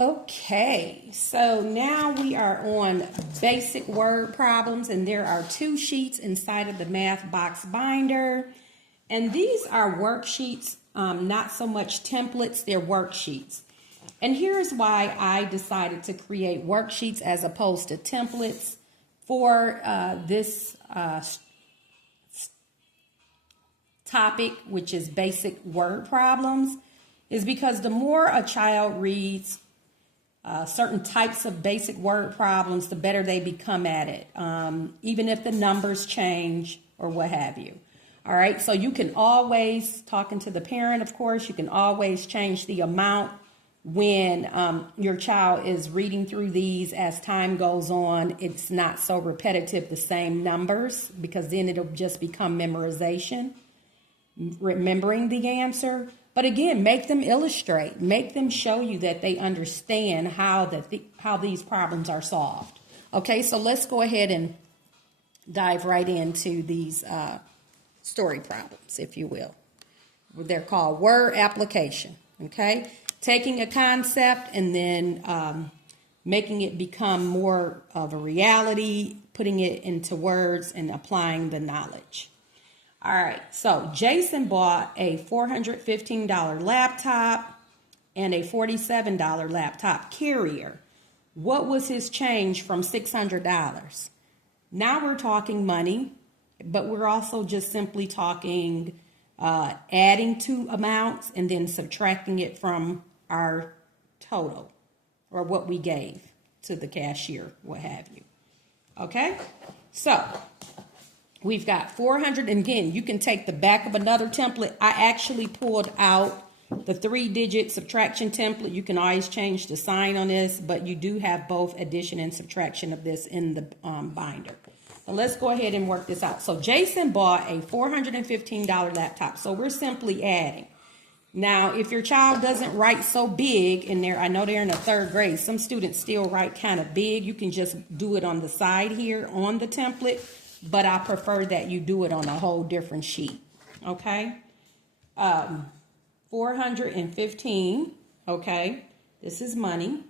Okay, so now we are on basic word problems, and there are 2 sheets inside of the math box binder. And these are worksheets, not so much templates, they're worksheets. And here's why I decided to create worksheets as opposed to templates for this topic, which is basic word problems, is because the more a child reads certain types of basic word problems, the better they become at it, even if the numbers change or what have you. All right, so you can always, talking to the parent, of course, you can always change the amount when your child is reading through these as time goes on. It's not so repetitive, the same numbers, because then it'll just become memorization, remembering the answer. But again, make them illustrate, make them show you that they understand how these problems are solved. Okay, so let's go ahead and dive right into these story problems, if you will. They're called word application. Okay, taking a concept and then making it become more of a reality, putting it into words and applying the knowledge. All right, so Jason bought a $415 laptop and a $47 laptop carrier. What was his change from $600? Now we're talking money, but we're also just simply talking adding 2 amounts and then subtracting it from our total or what we gave to the cashier, what have you. Okay, so we've got 400, and again, you can take the back of another template. I actually pulled out the 3-digit subtraction template. You can always change the sign on this, but you do have both addition and subtraction of this in the binder. So let's go ahead and work this out. So Jason bought a $415 laptop. So we're simply adding. Now, if your child doesn't write so big in there, I know they're in the 3rd grade. Some students still write kind of big. You can just do it on the side here on the template. But I prefer that you do it on a whole different sheet, okay? 415, okay? This is money,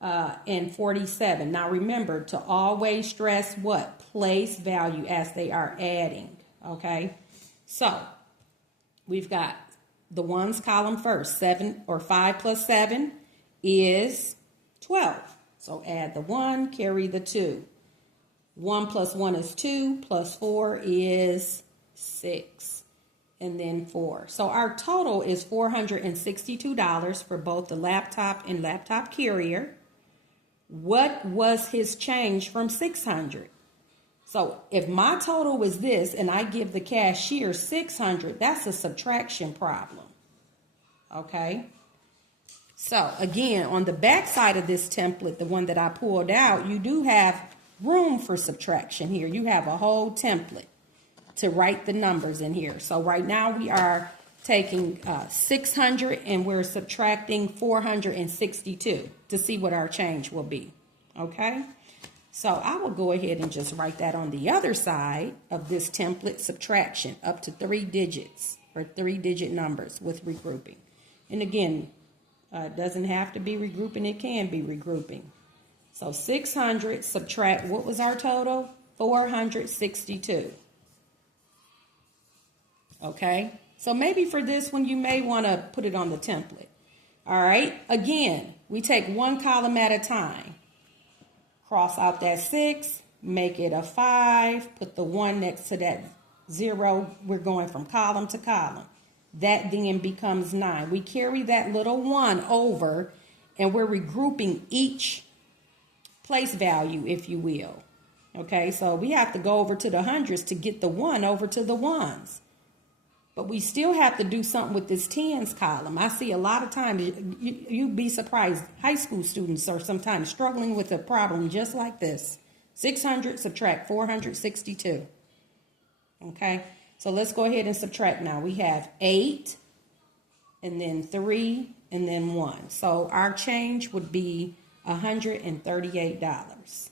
and 47. Now remember to always stress what? Place value as they are adding, okay? So we've got the ones column first. 7 or 5 plus 7 is 12. So add the 1, carry the 2. 1 plus 1 is 2, plus 4 is 6, and then 4. So our total is $462 for both the laptop and laptop carrier. What was his change from $600? So if my total was this and I give the cashier $600, that's a subtraction problem. Okay? So again, on the back side of this template, the one that I pulled out, you do have room for subtraction here. You have a whole template to write the numbers in here. So right now we are taking 600 and we're subtracting 462 to see what our change will be. Okay, so I will go ahead and just write that on the other side of this template, subtraction up to 3 digits or 3-digit numbers with regrouping. And again, it doesn't have to be regrouping, it can be regrouping. So 600 subtract, what was our total? 462. Okay, so maybe for this one, you may want to put it on the template. All right, again, we take 1 column at a time. Cross out that 6, make it a 5, put the 1 next to that 0. We're going from column to column. That then becomes 9. We carry that little 1 over, and we're regrouping each place value, if you will. Okay, so we have to go over to the hundreds to get the 1 over to the ones. But we still have to do something with this tens column. I see a lot of times, you'd be surprised, high school students are sometimes struggling with a problem just like this. 600 subtract 462. Okay, so let's go ahead and subtract now. We have 8, and then 3, and then 1. So our change would be $138.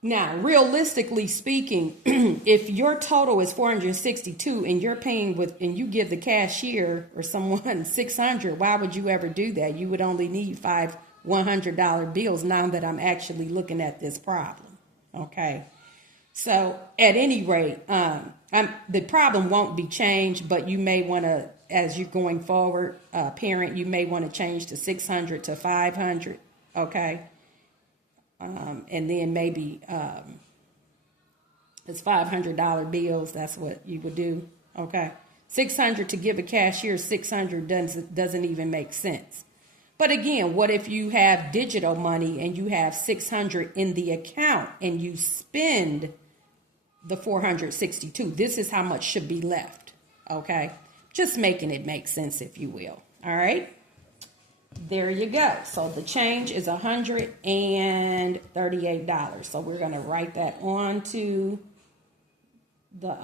Now, realistically speaking, if your total is 462 and you're paying with, and you give the cashier or someone 600, why would you ever do that? You would only need 5 $100 bills now that I'm actually looking at this problem. Okay. So at any rate, the problem won't be changed, but you may want to, as you're going forward, parent, you may want to change to 600 to 500. Okay. And then maybe it's $500 bills. That's what you would do. Okay. 600 to give a cashier 600 doesn't even make sense. But again, what if you have digital money and you have 600 in the account and you spend the 462? This is how much should be left. Okay. Just making it make sense, if you will. All right. There you go. So the change is $138. So we're going to write that on to the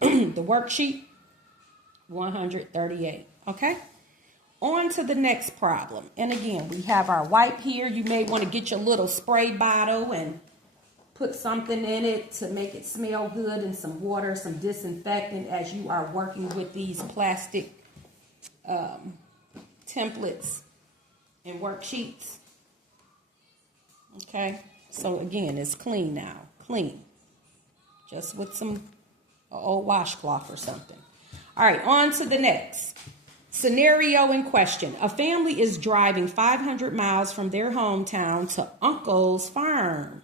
the worksheet. 138. Okay. On to the next problem. And again, we have our wipe here. You may want to get your little spray bottle and put something in it to make it smell good, and some water, some disinfectant as you are working with these plastic templates and worksheets. Okay, so again, it's clean now. Clean. Just with some old washcloth or something. All right, on to the next. Scenario in question. A family is driving 500 miles from their hometown to Uncle's farm.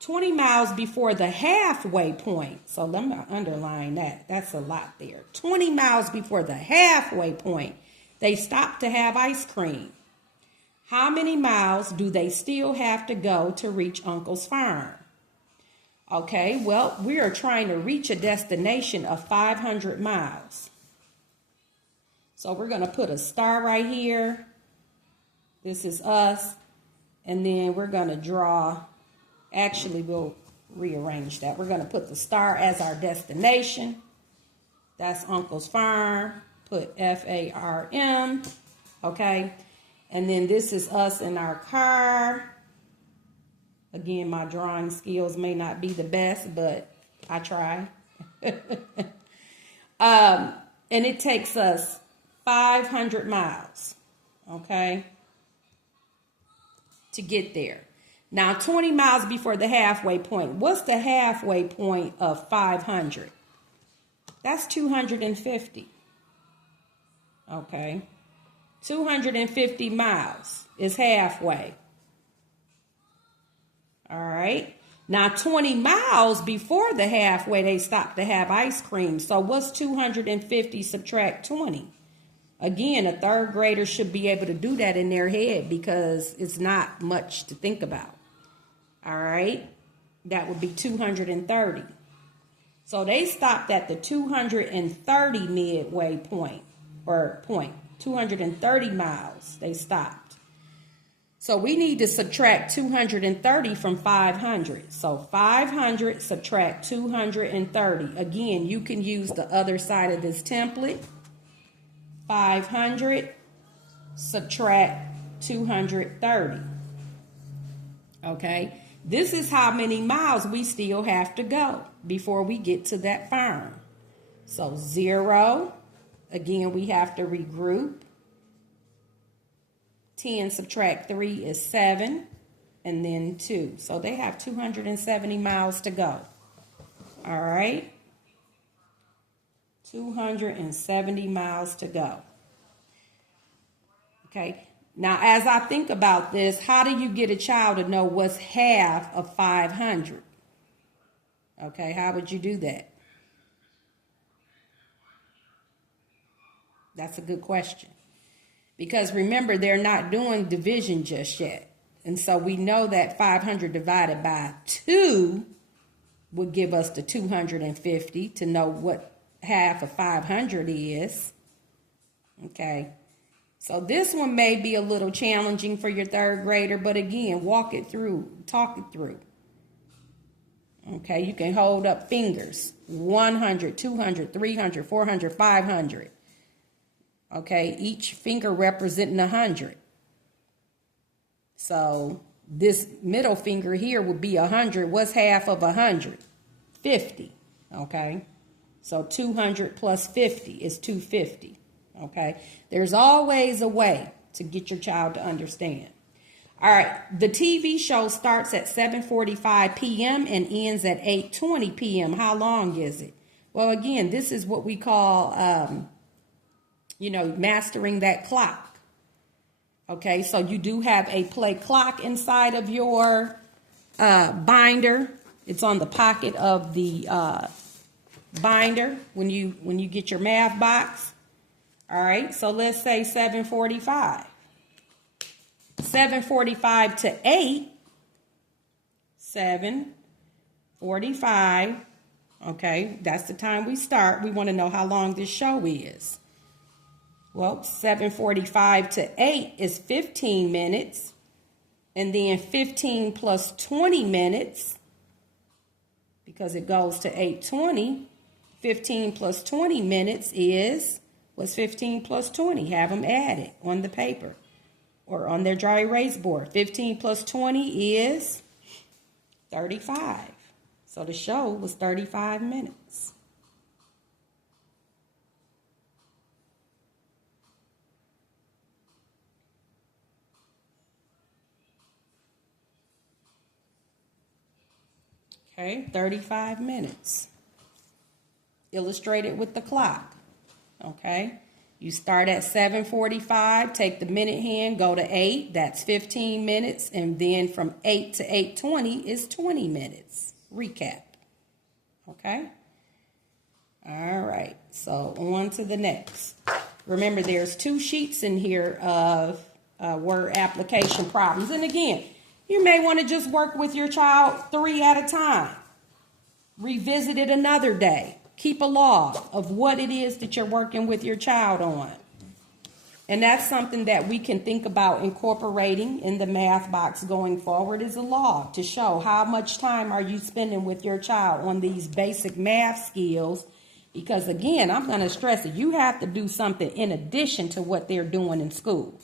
20 miles before the halfway point. So let me underline that. That's a lot there. 20 miles before the halfway point, they stop to have ice cream. How many miles do they still have to go to reach Uncle's farm? Okay, well, we are trying to reach a destination of 500 miles. So we're going to put a star right here. This is us. And then we're going to draw, actually we'll rearrange that. We're going to put the star as our destination. That's Uncle's farm. Put F-A-R-M. Okay. And then this is us in our car. Again, my drawing skills may not be the best, but I try. And it takes us 500 miles, okay, to get there. Now, 20 miles before the halfway point. What's the halfway point of 500? That's 250. Okay. 250 miles is halfway. All right. Now, 20 miles before the halfway, they stop to have ice cream. So what's 250 subtract 20? Again, a third grader should be able to do that in their head because it's not much to think about. All right. That would be 230. So they stopped at the 230 midway point, or point. 230 miles they stopped. So we need to subtract 230 from 500. So 500 subtract 230. Again, you can use the other side of this template. 500 subtract 230. Okay. This is how many miles we still have to go before we get to that farm. So 0. Again, we have to regroup. 10 subtract 3 is 7. And then 2. So they have 270 miles to go. All right. 270 miles to go. Okay. Now, as I think about this, how do you get a child to know what's half of 500? Okay. How would you do that? That's a good question. Because remember, they're not doing division just yet. And so we know that 500 divided by 2 would give us the 250 to know what half of 500 is. Okay. So this one may be a little challenging for your third grader, but again, walk it through, talk it through. Okay, you can hold up fingers. 100, 200, 300, 400, 500. Okay, each finger representing 100. So this middle finger here would be 100. What's half of 100? 50. Okay. So 200 plus 50 is 250. Okay. There's always a way to get your child to understand. All right. The TV show starts at 7:45 p.m. and ends at 8:20 p.m. How long is it? Well, again, this is what we call, mastering that clock. Okay, so you do have a play clock inside of your binder. It's on the pocket of the binder when you get your math box. All right, so let's say 7:45. 7:45 to 8. 7:45. Okay, that's the time we start. We want to know how long this show is. Well, 7:45 to 8 is 15 minutes. And then 15 plus 20 minutes, because it goes to 8:20. 15 plus 20 minutes is, what's 15 plus 20? Have them add it on the paper or on their dry erase board. 15 plus 20 is 35. So the show was 35 minutes. Okay, 35 minutes. Illustrated with the clock. Okay, you start at 7:45, take the minute hand, go to 8, that's 15 minutes, and then from 8 to 8:20 is 20 minutes. Recap. Okay? All right, so on to the next. Remember, there's 2 sheets in here of word application problems. And again, you may want to just work with your child 3 at a time. Revisit it another day. Keep a log of what it is that you're working with your child on. And that's something that we can think about incorporating in the math box going forward, is a log to show how much time are you spending with your child on these basic math skills. Because again, I'm going to stress it. You have to do something in addition to what they're doing in school.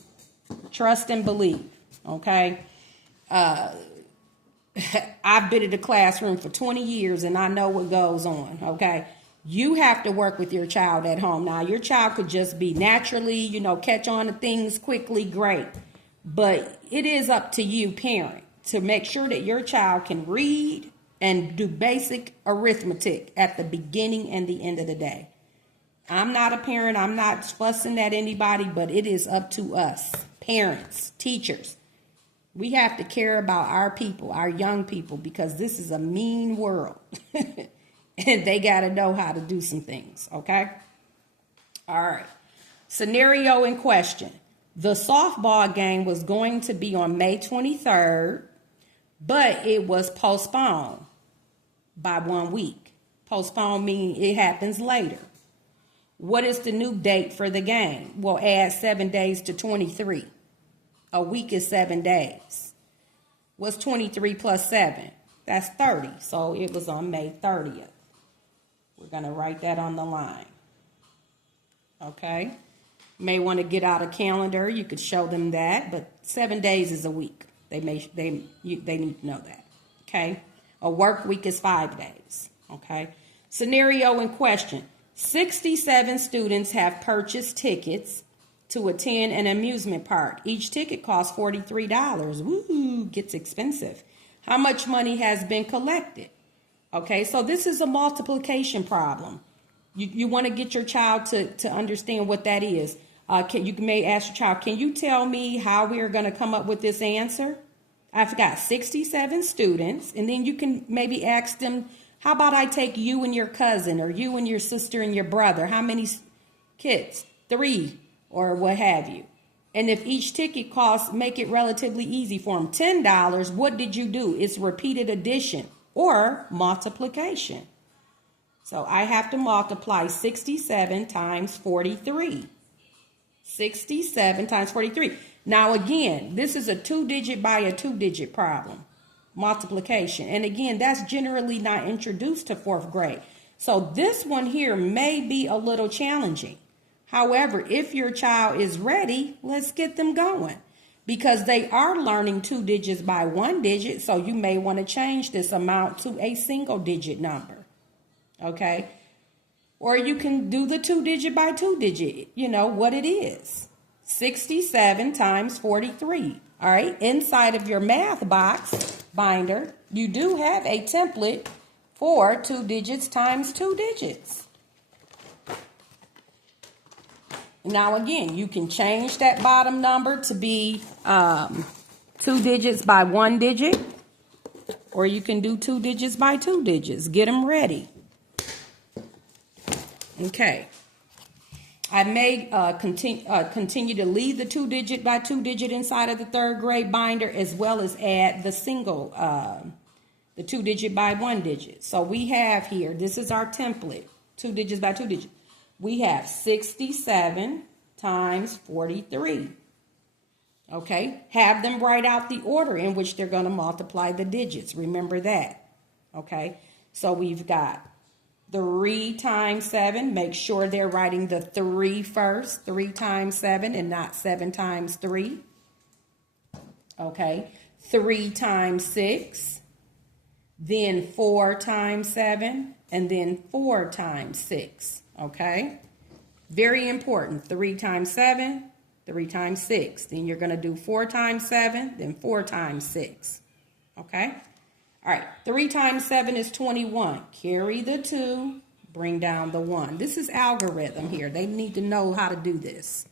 Trust and believe. Okay? I've been in the classroom for 20 years and I know what goes on, okay? You have to work with your child at home. Now, your child could just be naturally, catch on to things quickly, great. But it is up to you, parent, to make sure that your child can read and do basic arithmetic at the beginning and the end of the day. I'm not a parent. I'm not fussing at anybody, but it is up to us, parents, teachers. We have to care about our people, our young people, because this is a mean world. And they got to know how to do some things, okay? All right. Scenario in question. The softball game was going to be on May 23rd, but it was postponed by 1 week. Postponed meaning it happens later. What is the new date for the game? We'll add 7 days to 23. A week is 7 days. What's 23 plus 7? That's 30. So it was on May 30th. We're going to write that on the line. Okay. May want to get out a calendar. You could show them that, but 7 days is a week. They need to know that. Okay. A work week is 5 days. Okay. Scenario in question. 67 students have purchased tickets to attend an amusement park. Each ticket costs $43. Woo, gets expensive. How much money has been collected? Okay, so this is a multiplication problem. You want to get your child to understand what that is. You may ask your child, can you tell me how we are going to come up with this answer? I've got 67 students, and then you can maybe ask them, how about I take you and your cousin, or you and your sister and your brother? How many kids? 3, or what have you. And if each ticket costs, make it relatively easy for them, $10, what did you do? It's repeated addition or multiplication. So I have to multiply 67 times 43. 67 times 43. Now again, this is a 2-digit by a 2-digit problem. Multiplication. And again, that's generally not introduced to 4th grade. So this one here may be a little challenging. However, if your child is ready, let's get them going. because they are learning 2 digits by 1 digit. So you may want to change this amount to a single digit number. Okay. Or you can do the 2 digit by 2 digit, you know what it is. 67 times 43. All right. Inside of your math box binder, you do have a template for 2 digits times 2 digits. Now, again, you can change that bottom number to be 2 digits by 1 digit, or you can do 2 digits by 2 digits. Get them ready. Okay. I may continue to leave the 2 digit by 2 digit inside of the 3rd grade binder, as well as add the single, the 2 digit by 1 digit. So we have here, this is our template, 2 digits by 2 digits. We have 67 times 43. Okay, have them write out the order in which they're going to multiply the digits. Remember that. Okay, so we've got 3 times 7. Make sure they're writing the 3 first. 3 times 7 and not 7 times 3. Okay, 3 times 6. Then 4 times 7. And then 4 times 6. Okay, very important. 3 times 7, 3 times 6. Then you're going to do 4 times 7, then 4 times 6. Okay, all right. 3 times 7 is 21. Carry the 2, bring down the 1. This is algorithm here. They need to know how to do this.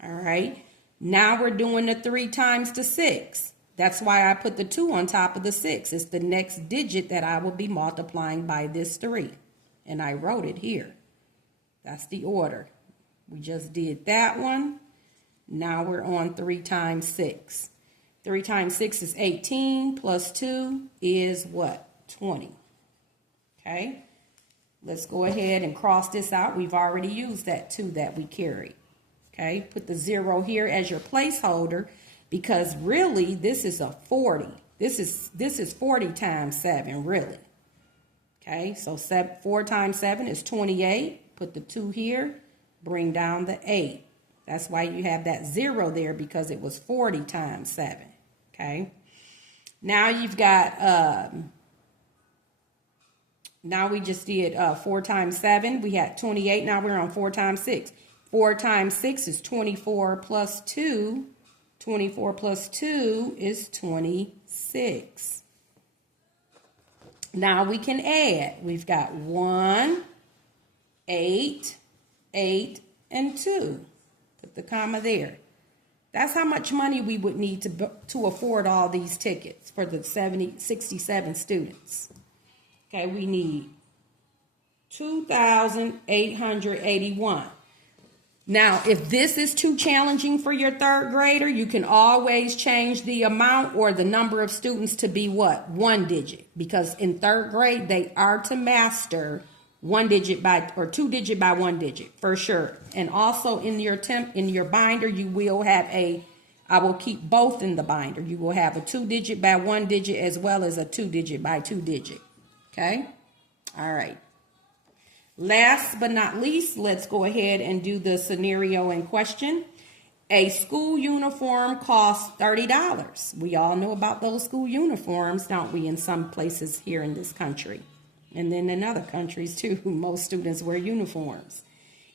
All right, now we're doing the 3 times the 6. That's why I put the 2 on top of the 6. It's the next digit that I will be multiplying by this 3. And I wrote it here. That's the order. We just did that one. Now we're on 3 times 6. 3 times 6 is 18 plus 2 is what? 20. Okay. Let's go ahead and cross this out. We've already used that 2 that we carried. Okay. Put the 0 here as your placeholder because really this is a 40. This is 40 times 7 really. Okay. So 4 times 7 is 28. Put the 2 here, bring down the 8. That's why you have that 0 there because it was 40 times 7. Okay. Now you've got, now we just did 4 times 7. We had 28. Now we're on 4 times 6. 4 times 6 is 24 plus 2. 24 plus 2 is 26. Now we can add. We've got 1, 8, 8, and 2. Put the comma there. That's how much money we would need to afford all these tickets for the 67 students. Okay, we need 2,881. Now, if this is too challenging for your 3rd grader, you can always change the amount or the number of students to be what? 1 digit. Because in 3rd grade, they are to master 1 digit by or 2 digit by 1 digit for sure. And also in your binder, you will have I will keep both in the binder. You will have a 2 digit by 1 digit as well as a 2 digit by 2 digit. Okay. All right. Last but not least, let's go ahead and do the scenario in question. A school uniform costs $30. We all know about those school uniforms, don't we, in some places here in this country. And then in other countries, too, most students wear uniforms.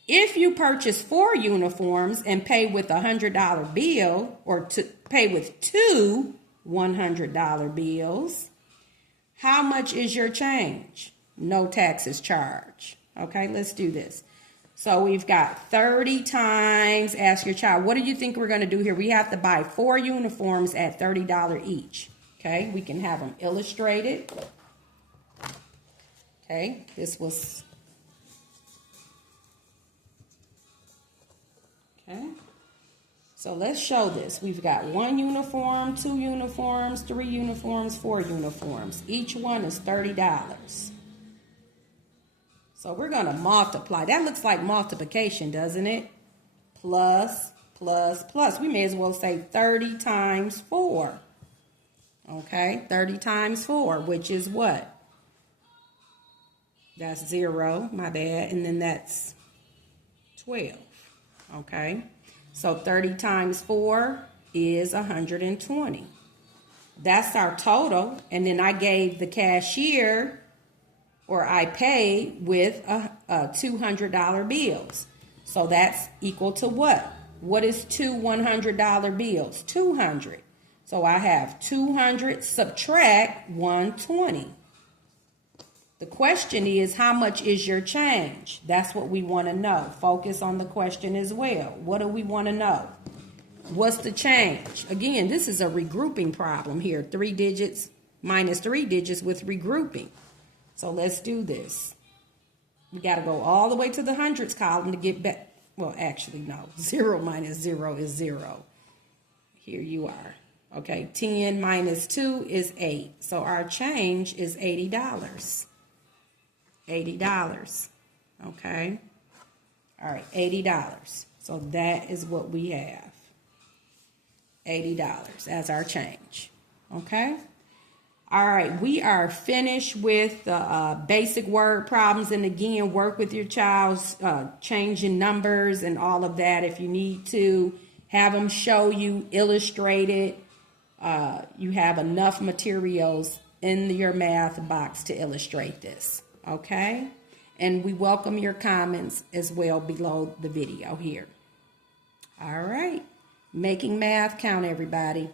If you purchase 4 uniforms and pay with a $100 bill or to pay with 2 $100 bills, how much is your change? No taxes charged. Okay, let's do this. So we've got 30 times, ask your child, what do you think we're going to do here? We have to buy 4 uniforms at $30 each. Okay, we can have them illustrated. Okay, this was, okay. So let's show this. We've got 1 uniform, 2 uniforms, 3 uniforms, 4 uniforms. Each one is $30. So we're going to multiply. That looks like multiplication, doesn't it? Plus, plus, plus. We may as well say 30 times 4. Okay, 30 times 4, which is what? That's 0, my bad. And then that's 12. Okay, so 30 times 4 is 120. That's our total. And then I gave the cashier, or I paid with a $200 bills. So that's equal to what? What is two $100 bills? 200. So I have 200 subtract 120. The question is, how much is your change? That's what we want to know. Focus on the question as well. What do we want to know? What's the change? Again, this is a regrouping problem here. 3 digits minus 3 digits with regrouping. So let's do this. We got to go all the way to the hundreds column to get back. Well, actually, no. 0 minus 0 is 0. Here you are. Okay, 10 minus 2 is 8. So our change is $80. $80. Okay. All right, $80. So that is what we have. $80 as our change. Okay. All right, we are finished with the basic word problems. And again, work with your child's changing numbers and all of that. If you need to have them show you, illustrate it. You have enough materials in your math box to illustrate this. Okay? And we welcome your comments as well below the video here. All right. Making math count, everybody.